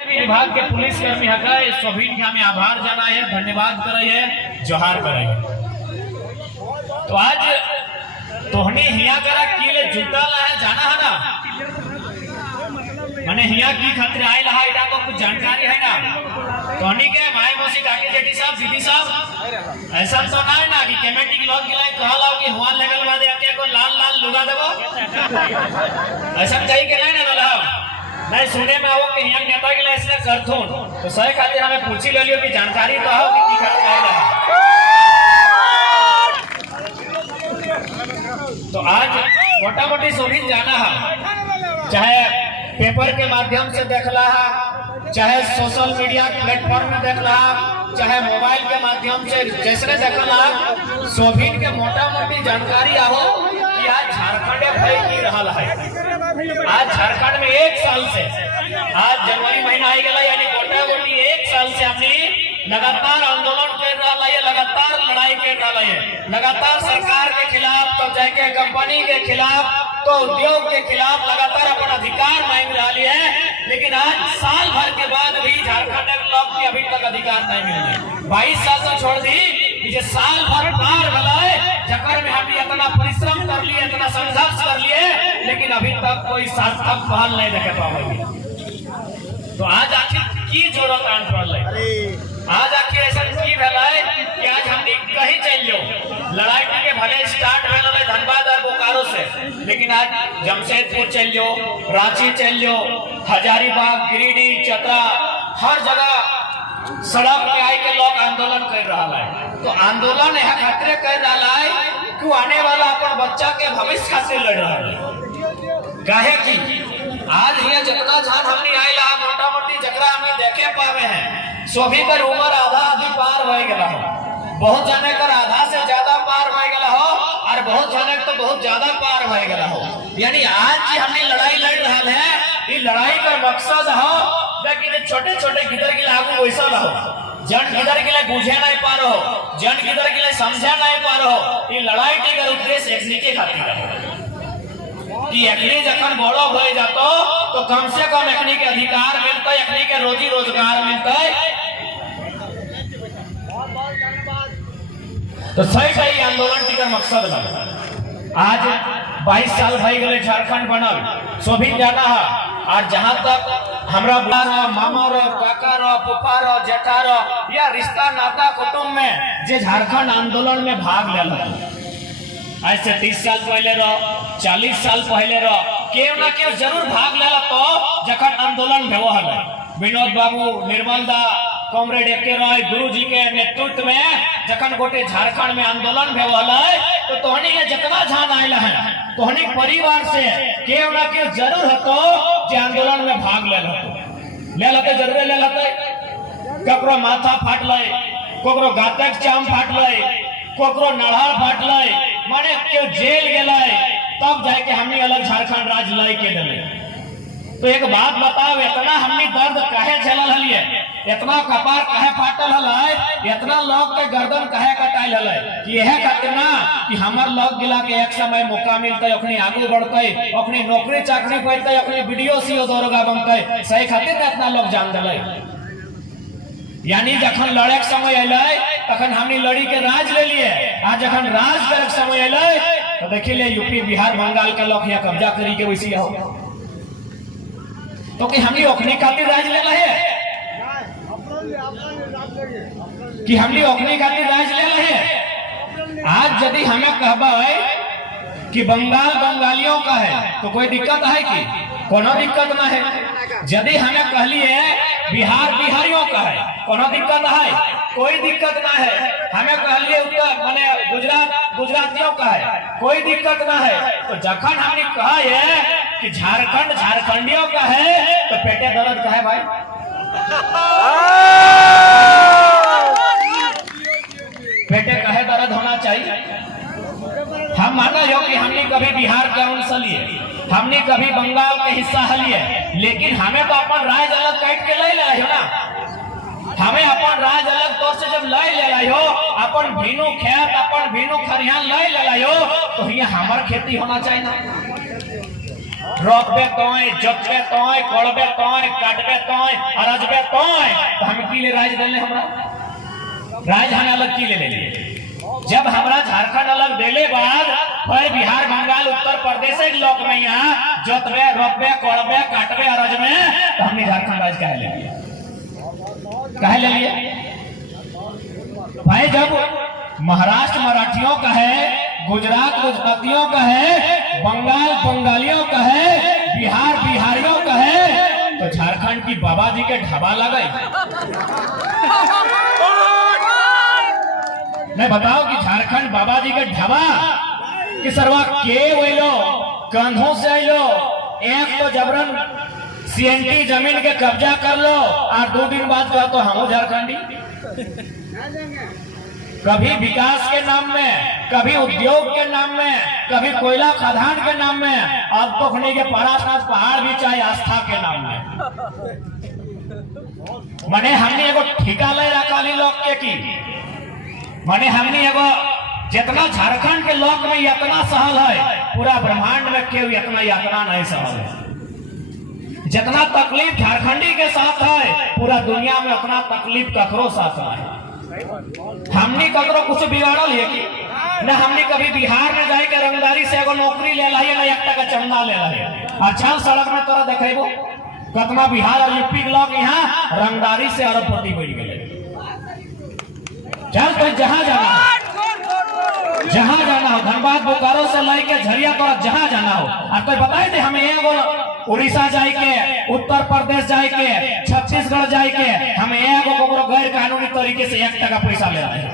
विभाग के पुलिस कर्मी हकाय सभी के हमें आभार जाना है, धन्यवाद करे है, जोहार करे है। तो आज तोहनी हिया करा किले जूता ला है जाना है ना, माने हिया की खातिर आए ला है, को कुछ जानकारी है ना। तोहनी के भाई मौसी काकी जेठी साहब दीदी साहब ऐसा तो ना है ना कि कमेटी के लोग के लिए कहा लाओ कि हुआ लेवल बाद आके को लाल लाल लुगा देबो, ऐसा कहीं के नहीं ना लाओ नहीं सुने में आओ कि यहाँ नेता के लिए इसने करथून तो सही खातिर हमें पूछी ले लियो कि जानकारी तो आओ कि की खातिर आए है। तो आज मोटा मोटी सोनी जाना है, चाहे पेपर के माध्यम से देख रहा, चाहे सोशल मीडिया प्लेटफॉर्म में देख रहा, चाहे मोबाइल के माध्यम से जैसे देख रहा, सभी के मोटा मोटी जानकारी आओ कि आज झारखंड भाई की रहा है। आज झारखंड में एक साल से आज जनवरी महीना आई गया, यानी गोटा गोटी एक साल से अपनी लगातार आंदोलन कर रहा है, लगातार लड़ाई कर रहा है, लगातार सरकार के खिलाफ तो जाके कंपनी के खिलाफ तो उद्योग के खिलाफ लगातार अपना अधिकार मांग रहा है। लेकिन आज साल भर के बाद भी झारखंड के लोग की अभी तक अधिकार नहीं मिले। 22 साल तो छोड़ दी, ये साल भर पार भलाए जकर में हम इतना परिश्रम कर लिए, इतना संघर्ष कर लिए, लेकिन अभी तक कोई सार्थक पहल नहीं देखे पाएंगे। तो आज आखिर की जरूरत आन पड़ल, आज आखिर ऐसा की भलाए कि आज हम कहीं चल जाओ, लड़ाई के भले स्टार्ट भेल धनबाद और बोकारो से, लेकिन आज जमशेदपुर चल जाओ, रांची चल जाओ, हजारीबाग, गिरिडीह, चतरा, हर जगह सड़क पे आए के लोग आंदोलन कर रहा है। तो आंदोलन यह खतरे कर रहा है कि आने वाला अपन बच्चा के भविष्य खातिर लड़ रहा है। काहे की आज ये जितना झान हमने आए ला मोटा मोटी जगरा हमें देखे पावे हैं, सभी का उम्र आधा आधी पार हो गया हो, बहुत जाने कर आधा से ज्यादा पार हो गया हो, और बहुत जाने तो बहुत ज्यादा पार हो गया हो। यानी आज जी हमने लड़ाई लड़ रहा है, ये लड़ाई का मकसद हो कि छोटे छोटे गिदर के लागू वैसा रहो, जन गिदर के लिए बुझे नहीं पा रहे हो, जन गिदर के लिए समझे नहीं पा रहे हो। ये लड़ाई के उद्देश्य एकनी के खातिर है कि एकनी जखन बड़ो हो जातो तो कम से कम एकनी के अधिकार मिलता है, एकनी के रोजी रोजगार मिलता है। तो सही सही आंदोलन का मकसद है। आज 22 साल भाई गए झारखंड बनल, सभी जाना है। और जहाँ तक हमरा मामा रो, काका रो, पुपा रो, जेठा रो या रिश्ता नाता कुटुंब में जे झारखंड आंदोलन में भाग ले, आज से 30 साल पहले रो, 40 साल पहले रो, केव ना केव जरूर भाग ले तो जखन आंदोलन भेवो हले। विनोद बाबू, निर्मल दा, कॉमरेड एके रॉय, गुरु जी के नेतृत्व में जखन गोटे झारखंड में आंदोलन भेवो हले, तो तोहनी के जितना झान आयल है, तोहनी परिवार से केव ना केव जरूर हतो जे आंदोलन में भाग ले लते जरूर ले लते। ककरो माथा फाट ले, कोकरो गातक चाम फाट ले, कोकरो नढ़ाल फाट ले, माने केव जेल गेले, तब जाके हमनी अलग झारखंड राज्य लाई के दिले। तो एक बात बताओ, इतना हमनी दर्द काहे झेलल हलिए, इतना कपार काहे फाटल हलै, इतना लोग के गर्दन काहे कटाइल हलै, कि यह खातिर ना कि हमर लोग गिला के एक समय मौका मिलते, अपनी आगू बढ़ते, अपनी नौकरी चाकरी पाते, अपनी वीडियो सीओ दरोगा बनते, सही खातिर इतना लोग जान दिले। यानी जखन लड़े के समय अलै तखन हमनी लड़ी के राज ले लिए, आज जखन राज करे के समय अलै तो देखिए ले यूपी बिहार बंगाल के लोग यहाँ कब्जा करी के वैसी हो, तो कि हमनी ओखनी खातिर राज ले रहे कि हमनी ओखनी खातिर राज ले रहे। आज यदि हमें कहबे कि बंगाल बंगालियों का है तो कोई दिक्कत है कि कोनो दिक्कत ना है। यदि हमें कहलिए बिहार बिहारियों का है, कोनो दिक्कत है, कोई दिक्कत ना है। हमें कहलिए उत्तर माने गुजरात गुजरातियों का है, कोई दिक्कत ना है। तो जखन हमने कहा है कि झारखंड झारखंडियों का है तो पेटे दर्द का है भाई। पेटे कहे दर्द होना चाहिए। हम माना हो कि हमने कभी बिहार के अंश लिए, हमने कभी बंगाल के हिस्सा लिए, लेकिन हमें तो अपन राज्य अलग काट के ले हो ना, हमें अपन राज्य अलग तौर से जब ले हो, अपन भीनू खेत, अपन भीनू खरिहान ले हो, तो ये हमार खेती होना चाहिए ना। रोपबे तोय, जोतबे तोय, कोड़बे तोय, काटबे तोय, अरजबे तोय, तो हम की ले राज देले हमरा राज हम अलग की ले लेली। जब हमरा झारखंड अलग देले बाद फिर बिहार, बंगाल, उत्तर प्रदेश के लोग में यहाँ जोतबे, रोपबे, कोड़बे, काटबे, अरजबे, तो हमने झारखंड राज कह ले लिया। कहे ले लिए भाई, जब महाराष्ट्र मराठियों का है, गुजरात गुजरातियों का है, बंगाल बंगालियों का है, बिहार बिहारियों का है, तो झारखंड की बाबा जी के ढाबा लगे। मैं बताओ कि झारखंड बाबा जी के ढाबा कि सरवा के वैलो कंधों से आइलो, एक तो जबरन सीएनटी जमीन के कब्जा कर लो और 2 दिन बाद कहो तो हम झारखंडी। कभी विकास के नाम में, कभी उद्योग के नाम में, कभी कोयला खदान के नाम में, अब तो खनी के परासनाथ पहाड़ भी चाहे आस्था के नाम में। मने हमने एगो ठिका ले रखा लोग के की, मने हमने एगो जितना झारखंड के लोग में इतना सहल है, पूरा ब्रह्मांड में केव इतना यातना नहीं सहल है। जितना तकलीफ झारखंडी के साथ है, पूरा दुनिया में उतना तकलीफ ककरो साथ है। हमने ककरो कुछ बिगाड़ल है कि न? हमने कभी बिहार में जाए के रंगदारी से एगो नौकरी ले ला है, न 1 टका चंदा ले ला है। अच्छा सड़क में तोरा देखेबो कतना बिहार और यूपी के लोग यहाँ रंगदारी से अरबपति बढ़ गए। चल तो जहां जाना हो, धनबाद बोकारो से लेके झरिया तोरा जहां जाना हो, और कोई बताए थे हमें एगो उड़ीसा जाए के, उत्तर प्रदेश जाए के, छत्तीसगढ़ जाए के, हमें एगो गैर कानूनी तरीके से 1 टका पैसा ले रहे हैं।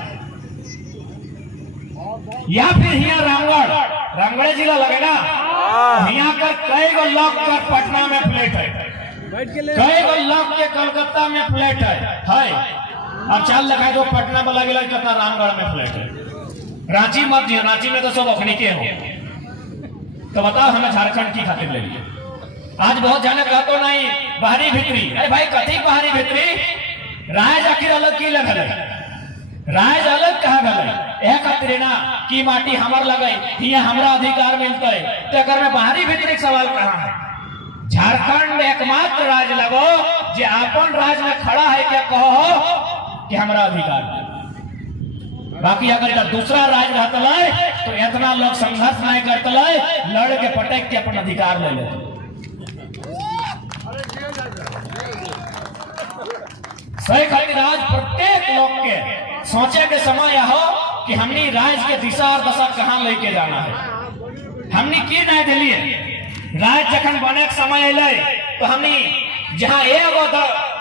या फिर यहाँ रामगढ़ जिला लगेगा, यहाँ कर कई गो लोग का पटना में फ्लैट है, कई गो लोग के कलकत्ता में फ्लैट है। अब चल लगा दो पटना वाला गिला कितना रामगढ़ में फ्लैट है। रांची मत दियो, रांची में तो सब अखनी के हो। तो बताओ हमें झारखंड की खातिर ले लिए। आज बहुत जाने कहा तो नहीं बाहरी भीतरी, अरे भाई कथी बाहरी भीतरी, राज आखिर अलग की लग राज अलग कहा गए एक खातिर ना की माटी हमर लगे, यहाँ हमरा अधिकार मिलता है, तो अगर में बाहरी भीतरी सवाल कहाँ है? झारखंड एकमात्र राज लगो जे अपन राज में खड़ा है, क्या कहो कि हमारा अधिकार है। बाकी अगर दूसरा राज रहता है तो इतना लोग संघर्ष नहीं करते, लड़ के पटक के अपन अधिकार ले लेते। सही खातिर आज प्रत्येक लोग के सोचे के समय हो कि हमने राज के दिशा और दशा कहाँ लेके जाना है। हमने की नहीं दिलिए राज जखन बने के समय अल तो हमने जहाँ एगो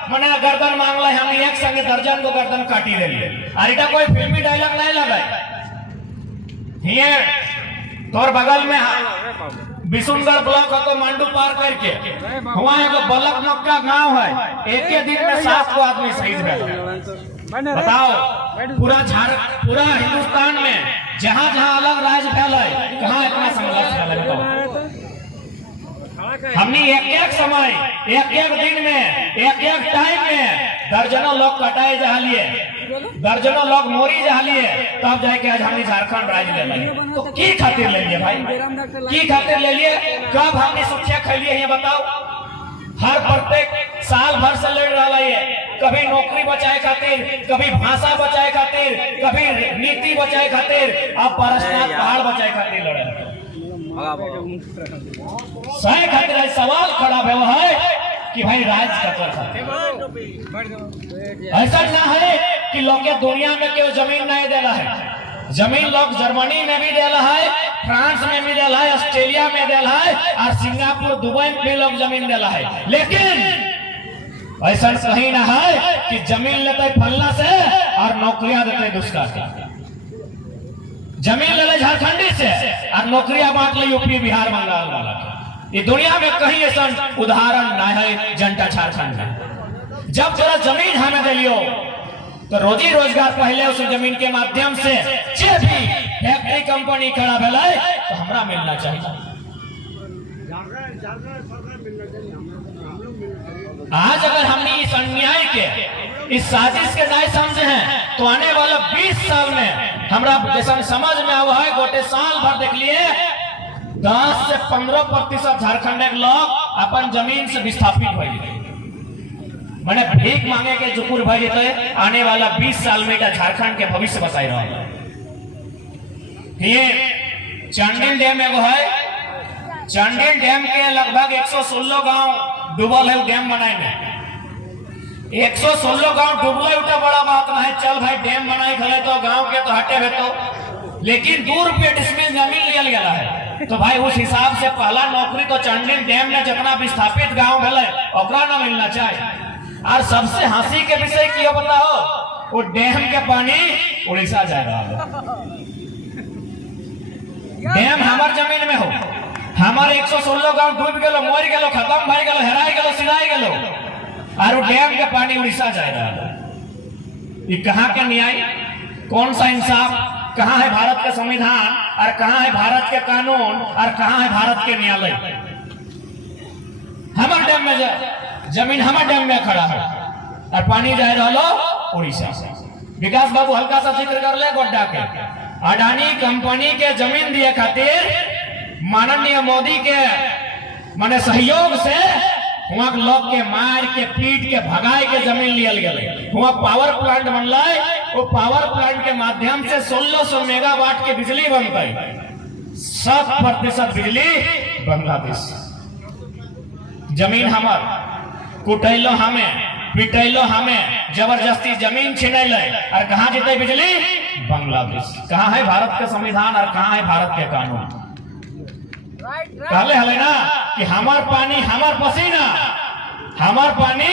मने गर्दन मांगल, हमने एक संगे दर्जन को गर्दन काटी ले लिए। अरे कोई फिल्मी डायलॉग नहीं लगा, तोर बगल में बिशुनगढ़ ब्लॉक है तो मांडू पार करके वहाँ एगो बलक मक्का गांव है, एक ही दिन में 7 आदमी शहीद भेल। बताओ पूरा हिंदुस्तान में जहाँ जहाँ अलग राज फैल है, कहाँ इतना संघर्ष फैल है? बताओ हमने एक समय, एक दिन में, एक टाइम में दर्जनों लोग कटाए जा लिए, दर्जनों लोग मोरी जा लिए, तब जाके आज हमने झारखंड राज ले लिए। तो की खातिर ले लिए भाई, की खातिर ले लिए? कब हमने सुखिया खेलिए ये बताओ? हर प्रत्येक साल भर से लड़ रहा है, कभी नौकरी बचाए खातिर, कभी भाषा बचाए खातिर, कभी नीति बचाए खातिर, अब परसनाथ पहाड़ बचाए खातिर लड़े। सही खातिर सवाल खड़ा हुआ है कि भाई राज कतर ऐसा ना है कि लोग दुनिया में केवल जमीन नहीं देला है, जमीन लोग जर्मनी में भी देला है, फ्रांस में भी देला है, ऑस्ट्रेलिया में देला है, और सिंगापुर दुबई में भी लोग जमीन देला है। लेकिन ऐसा कहीं ना है कि जमीन लेते फल्ला से और नौकरियां देते दूसरा से। जमीन ले ले झारखंडी से और नौकरियां बांट ले यूपी बिहार बंगाल वाला। ये दुनिया में कहीं ऐसा उदाहरण ना है जनता झारखंड में। जब जरा जमीन हमें दे लियो तो रोजी रोजगार पहले उस जमीन के माध्यम से जे भी फैक्ट्री कंपनी खड़ा भेल तो हमरा मिलना चाहिए। आज अगर हमने इस अन्याय के, इस साजिश के नहीं समझे हैं तो आने वाला 20 साल में हमरा जैसा समझ में आवा है, गोटे साल भर देख लिए 10 से 15% झारखंड के लोग अपन जमीन से विस्थापित हो गए, मैंने भीख मांगे के जुकुर भाई जेते आने वाला 20 साल में झारखंड के भविष्य बताई रहा है। ये चांडिल डैम एगो है, चांडिल डैम के लगभग 116 गांव डूबल है। डैम बनाए में 116 गांव डूबले उठा बड़ा बात ना है। चल भाई डैम बनाए खले तो गांव के तो हटे हुए तो, लेकिन 2 रुपये डिसमिल जमीन लिया गया है। तो भाई उस हिसाब से पहला नौकरी तो चांडिल डैम में जितना विस्थापित गांव भेले ओकरा ना मिलना चाहिए। और सबसे हंसी के विषय क्यों बताओ, वो डैम के पानी उड़ीसा जा रहा है। डैम हमार जमीन में हो, हमारे 116 गांव डूब गए, मर गए, खत्म भाई गए, हेराई गए, सिराई गए, और डैम के पानी उड़ीसा जा रहा है। ये कहाँ के न्याय, कौन सा इंसाफ, कहाँ है भारत का संविधान और कहाँ है भारत के कानून और कहाँ है भारत के न्यायालय। हमारे डैम में जमीन हमारे डैम में खड़ा है और पानी जा रहा लो उड़ीसा से। विकास बाबू हल्का सा जिक्र कर ले गोड्डा के अडानी कंपनी के जमीन दिए खातिर माननीय मोदी के माने सहयोग से वहां लोग के मार के पीट के भगाए के जमीन लियल गए। वहां पावर प्लांट बनल, वो पावर प्लांट के माध्यम से 1600 मेगावाट के बिजली बन गई। 100% बिजली बांग्लादेश। जमीन हमार, कुटैलो हमें, पिटैलो हमें, जबरदस्ती जमीन छीनैल, और कहाँ जीते बिजली? बांग्लादेश। कहाँ है भारत का संविधान और कहाँ है भारत के कानून? कहले हले ना कि हमार पानी हमार पसीना, हमार पानी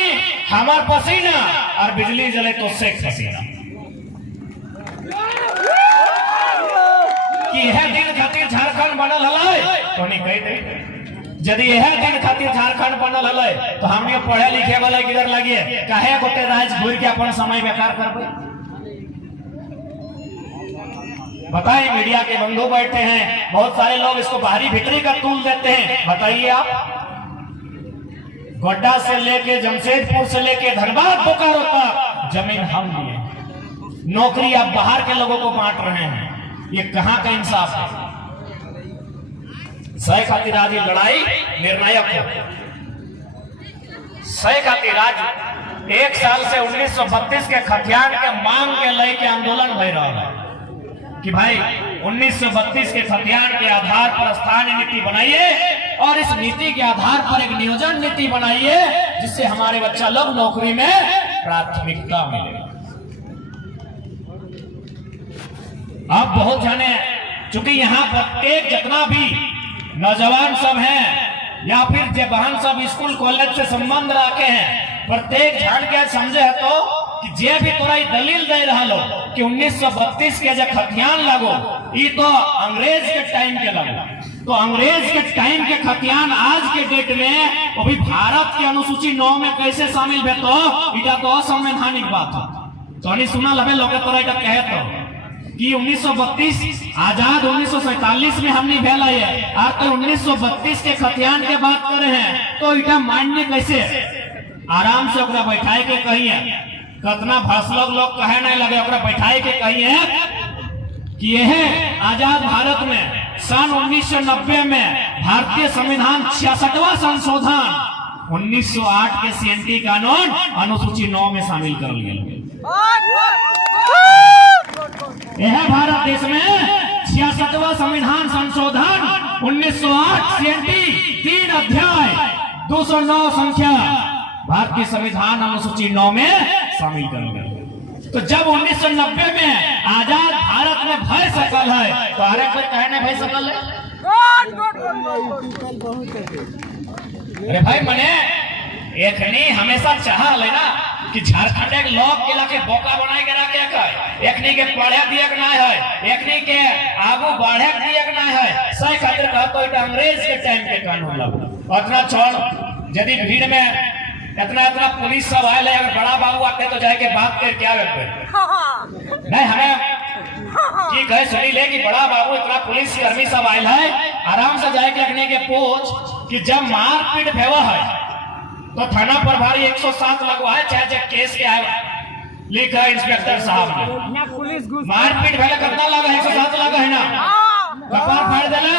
हमार पसीना, और बिजली जले तो शेख हसीना। कि यह दिन खातिर झारखंड बनल हले तो नहीं कह दे, यदि यह दिन खातिर झारखंड बनल हले तो हमने पढ़े लिखे वाले किधर लगिए, काहे गोटे राज घूर के अपन समय बेकार करबे? बताइए, मीडिया के बंधु बैठे हैं, बहुत सारे लोग इसको बाहरी भीतरी का तूल देते हैं। बताइए आप, गोड्डा से लेके जमशेदपुर से लेके धनबाद बोकारो तक जमीन हम लिए, नौकरी आप बाहर के लोगों को बांट रहे हैं। ये कहां का इंसाफ है? सही खातिर आज लड़ाई निर्णायक है। सही खातिर आज 1 साल से 1932 के खतियान के मांग के लेके आंदोलन हो रहा है कि भाई 1932 के खतियान के आधार पर स्थानीय नीति बनाइए और इस नीति के आधार पर एक नियोजन नीति बनाइए जिससे हमारे बच्चा लोग नौकरी में प्राथमिकता मिले। अब बहुत जाने, चूंकि यहाँ प्रत्येक जितना भी नौजवान सब हैं या फिर जवान सब स्कूल कॉलेज से संबंध रखे हैं, प्रत्येक झाड़ के समझे है तो कि जे भी तोरा दलील दे रहा लो कि 1932 के जब खतियान लगो, ये तो अंग्रेज के टाइम के लगो, तो अंग्रेज के टाइम के खतियान आज के डेट में वो भी भारत के अनुसूची 9 में कैसे शामिल है? तो इटा तो असंवैधानिक बात है। तो नहीं सुना लगे लोग तोरा इटा कहे तो कि 1932 आजाद 1947 में हमने भेला है, आज तो 1932 के खतियान के बात कर रहे हैं, तो इटा मानने कैसे? आराम से ओकरा बैठाए के कहिए, कितना भाषलक लोग कहे नहीं लगे, ओकरा बैठाए के कहिए कि यह आजाद भारत में सन 1990 में भारतीय संविधान 66वां संशोधन 1908 के CNT कानून अनुसूची 9 में शामिल कर लिया। यह भारत देश में 66वां संविधान संशोधन 1908 CNT 3 अध्याय 209 संख्या भारतीय संविधान अनुसूची 9 में शामिल कर लिया। तो जब 1990 में आजाद भारत में भय सकल है तो हरे कोई कहने भय सकल है? अरे भाई मने एक नहीं हमेशा चाह लेना कि झारखंड एक लोग के लाके बोका बनाए के रखे है, एकनी के पढ़े दिए के ना है, एकनी के आगू बढ़े दिए के ना है। सही खातिर कहतो इटा अंग्रेज के टाइम के कानून लागू। इतना छोड़, यदि भीड़ में इतना पुलिस सब आए ले, अगर बड़ा बाबू आते तो जाके बात कर क्या करते? नहीं हमें की कहे सुनी ले कि बड़ा बाबू इतना पुलिस कर्मी सब आए है, आराम से जाके रखने के पूछ कि जब मारपीट भेवा है तो थाना प्रभारी 107 लगवाए, चाहे जब केस के आए लिखा इंस्पेक्टर साहब ने मारपीट भेले कितना लगा? 107 लगा है ना, कपार फाड़ देना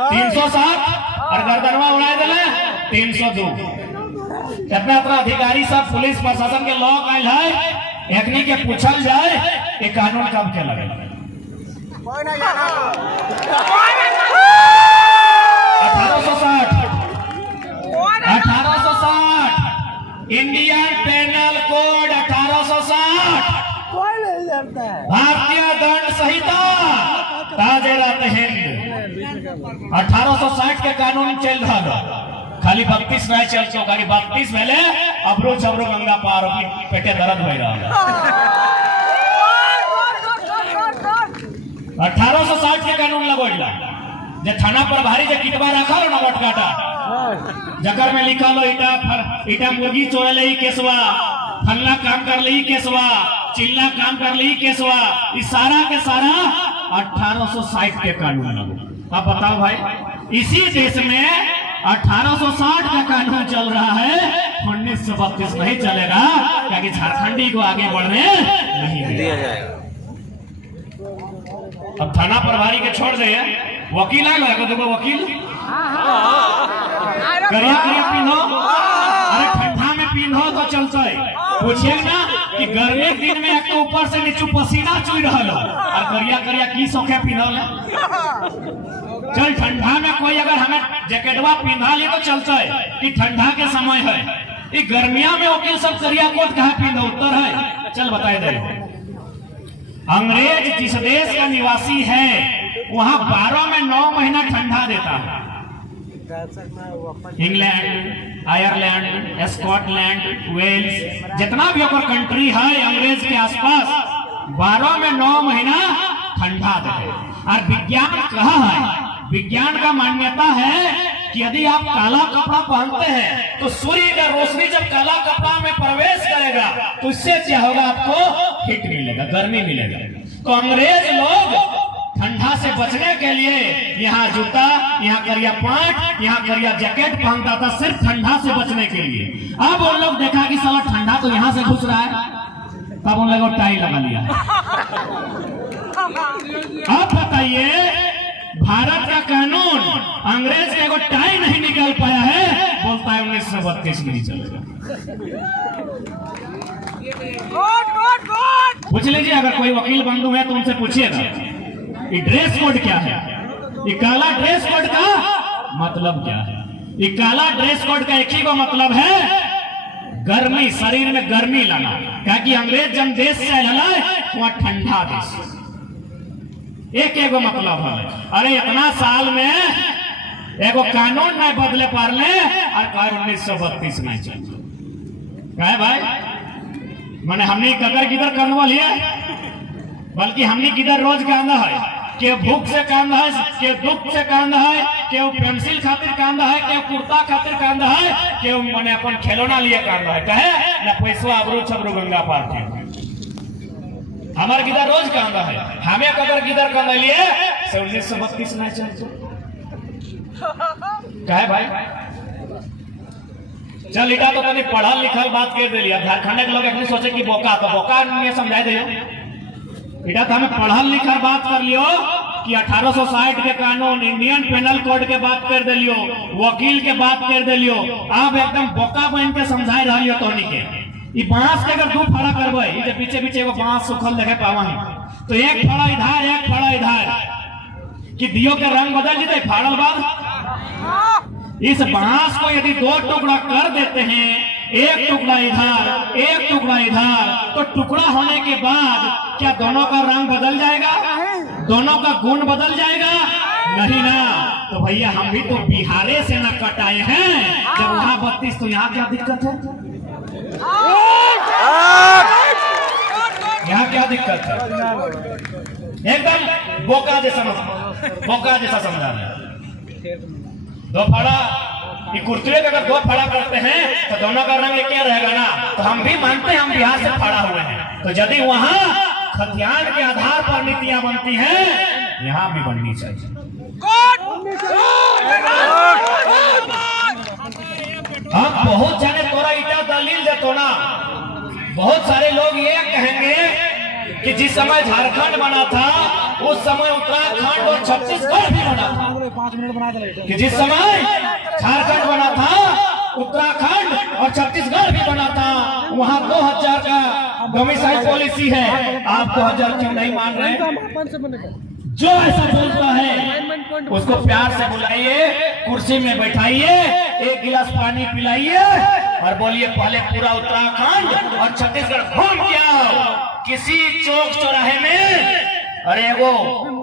307 और गर्दनवा उड़ा दिले 302। कितना इतना अधिकारी सब पुलिस प्रशासन के लोग आयल है, एकनी के पूछल जाए ये कानून कब के लगे 1860 इंडियन पेनल कोड 1860 भारतीय दंड संहिता ताज़ेरात हिंद 1860 के कानून चल रहा खाली 32 नहीं चल चो खाली 32 मेले अबरू छबरू गंगा पार होगी पेटे दर्द हो रहा 1860 के कानून लगोला जे थाना पर भारी जे किटवा रखा लो ना वटकाटा जकर में लिखा लो इटा मुर्गी चोरे ले केसवा फल्ला काम कर ली केसवा चिल्ला काम कर ली केसवा इस सारा के सारा 1860 के कानून लगो। अब बताओ भाई इसी देश में 1860 का कानून चल रहा है 1932 नहीं चलेगा क्योंकि झारखंडी को आगे बढ़ने नहीं दिया जाएगा। अब थाना प्रभारी के छोड़ दे वकील आ गया देखो वकील करिया करिया पिन्हो अरे ठंडा में पिन्हो तो चलता है पूछिए ना कि गर्मी दिन में एक तो ऊपर से नीचे पसीना चुई रहा और करिया करिया की सोखे पिन्हो चल ठंडा में कोई अगर हमें जैकेटवा पिन्हा ले तो चलता है कि ठंडा के समय है ये गर्मिया में वकील सब करिया कोट कहा पिन्हो उत्तर है चल बताए दे। अंग्रेज जिस देश का निवासी है वहां 12 में 9 महीना ठंडा देता है। इंग्लैंड आयरलैंड स्कॉटलैंड वेल्स जितना भी ओकर कंट्री है अंग्रेज के आसपास 12 में 9 महीना ठंडा देते। और विज्ञान कहा है विज्ञान का मान्यता है कि यदि आप काला कपड़ा पहनते हैं तो सूर्य का रोशनी जब काला कपड़ा में प्रवेश करेगा तो इससे क्या होगा आपको हीट मिलेगा गर्मी मिलेगा। तो अंग्रेज लोग ठंडा से बचने के लिए यहाँ जूता यहाँ करिया पैंट यहाँ करिया जैकेट पहनता था सिर्फ ठंडा से बचने के लिए। अब उन लोग देखा कि साला ठंडा तो यहाँ से घुस रहा है तब उन लोगों टाई लगा लिया। अब बताइए भारत का कानून अंग्रेज का टाई नहीं निकाल पाया है बोलता है 1932 नहीं चलेगा। पूछ लीजिए अगर कोई वकील बंधु है तो उनसे पूछिएगा ये ड्रेस कोड क्या है ये काला ड्रेस कोड का मतलब क्या है। ये काला ड्रेस कोड का एक ही को मतलब है गर्मी शरीर में गर्मी लाना क्योंकि अंग्रेज जब देश से आया वहां ठंडा देश एक एगो मतलब है। अरे इतना साल में एगो कानून नहीं बदले पारले और 1932 नहीं चल कहे भाई मैंने हमने कदर किधर करने लिया बल्कि हमने किधर रोज कांदा है के भूख से कांदा है के दुख से कांदा है के पेंसिल खातिर कांदा है के कुर्ता खातिर कांदा है के मैंने अपन खिलौना लिए कांदा है कहे ना पैसा अबरू छबरू गंगा पार थे हमारे किधर रोज कांदा है हमें कदर किधर कांदा लिए 1932 नहीं चलते कहे भाई चल इटा तो तनी पढ़ा लिखल बात कर दिया झारखंड के लोग अपने सोचे कि बोका तो बोका नहीं समझाए दे इटा तो हमें पढ़ल लिखल बात कर लियो कि 1860 के कानून इंडियन पेनल कोड के बात कर दिलियो वकील के बात कर दिलियो आप एकदम बोका बन के समझाए रही हो तोनी के ये बांस के अगर दो फड़ा करबे ये पीछे पीछे एगो बांस सुखल देखे पावा है तो एक फड़ा इधर एक फड़ा इधर कि दियो के रंग बदल जते फाड़ल बाद इस बांस को यदि 2 टुकड़ा कर देते हैं एक टुकड़ा इधर एक टुकड़ा इधर तो टुकड़ा होने के बाद क्या दोनों का रंग बदल जाएगा दोनों का गुण बदल जाएगा नहीं ना। तो भैया हम भी तो बिहारे से न कटाए हैं जब वहां 32 तो यहाँ क्या दिक्कत है यहाँ क्या दिक्कत है एकदम बोका जैसा समझा दो फाड़ा ये कुर्ते का अगर 2 फाड़ा करते हैं तो दोनों का रंग क्या रहेगा ना। तो हम भी मानते हैं हम बिहार से फाड़ा हुए हैं तो यदि वहां खतियान के आधार पर नीतियां बनती हैं यहाँ भी बननी चाहिए। हम बहुत जाने तोरा ईटा दलील दे तो ना बहुत सारे लोग ये कहेंगे कि जिस समय झारखंड बना था उस समय उत्तराखंड और छत्तीसगढ़ भी बना था। 5 मिनट बना दे कि जिस समय झारखंड बना था उत्तराखंड और छत्तीसगढ़ भी बना था, वहाँ 2000 का डोमिसाइल पॉलिसी है। आप 2000 क्यों नहीं मान रहे? जो ऐसा बोलता है उसको प्यार से बुलाइए, कुर्सी में बैठाइए, 1 गिलास पानी पिलाइए और बोलिए पहले पूरा उत्तराखंड और छत्तीसगढ़ घूम के आओ। किसी चौक चौराहे में अरे वो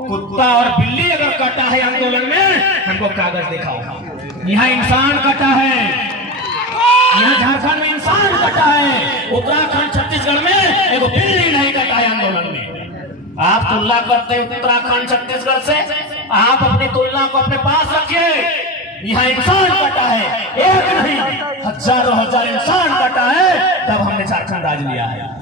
कुत्ता और बिल्ली अगर कटा है आंदोलन में, हमको कागज दिखाओ। यहाँ इंसान कटा है, यहाँ झारखंड में इंसान कटा है, उत्तराखंड छत्तीसगढ़ में एगो बिल्ली नहीं कटा है आंदोलन में। आप तुलना करते हैं उत्तराखंड छत्तीसगढ़ से, आप अपनी तुलना को अपने पास रखिए। यहाँ इंसान कटा है, एक नहीं हजारों हजार इंसान कटा है, तब हमने झारखंड राज लिया है।